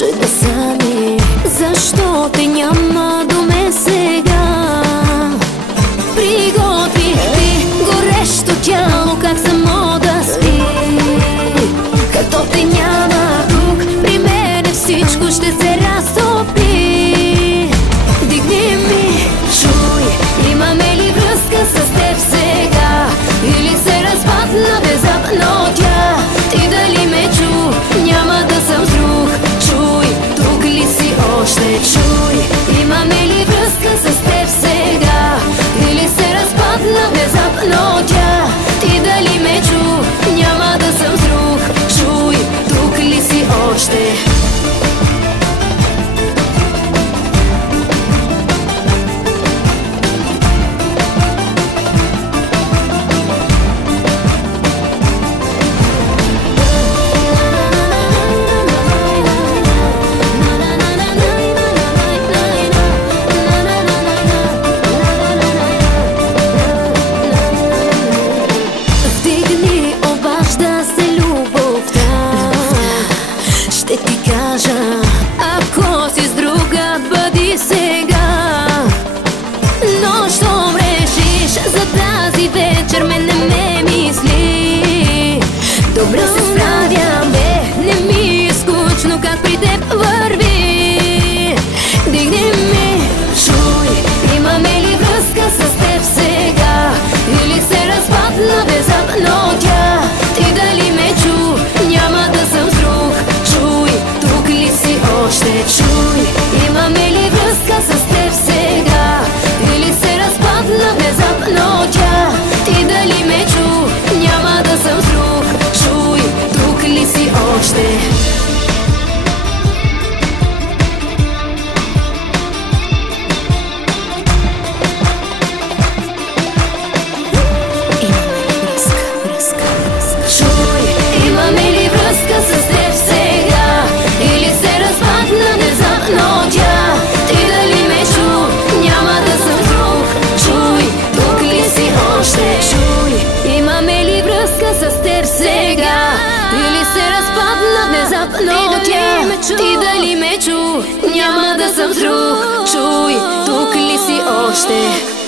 Чуй да сами, защо те няма до мен сега? Приготвих ти горещо тяло, как само да спи. Като те няма тук, при мене всичко ще се разтопи. Дигни ми, чуй, имаме ли връзка с теб сега? Или се разпадна внезапно тя? Ти дали ме чу? Няма да съм с друг. Чуй, тук ли си още? Чуй, имаме ли връзка с теб сега? Или се разпадна внезапно тя? Ти дали ме чу? Няма да съм с друг. Чуй, тук ли си още? Ще ти кажа, ако си с друга, бъди сега. Но щом решиш за тази вечер, не ме мисли. Добре се справям, бе, не ми е скучно, как при теб върви. Дигни ми, чуй, имаме ли връзка с теб сега? Или се разпадна внезапно тя? Ти дали ме чу? Няма да съм с друг. Чуй, тук ли си още? Чуй, имаме ли връзка с теб сега? Или се разпадна внезапно тя? Ти дали ме чу? Няма да съм с друг. Чуй, тук ли си още? Имаме ли връзка с теб сега? Или се разпадна внезапно тя? Ти дали ме чу? Няма да съм с друг. Чуй, тук ли си още? Чуй, имаме ли връзка с теб сега? Или се разпадна внезапно тя? Ти дали ме чу? Няма да съм с друг. Чуй, тук ли си още?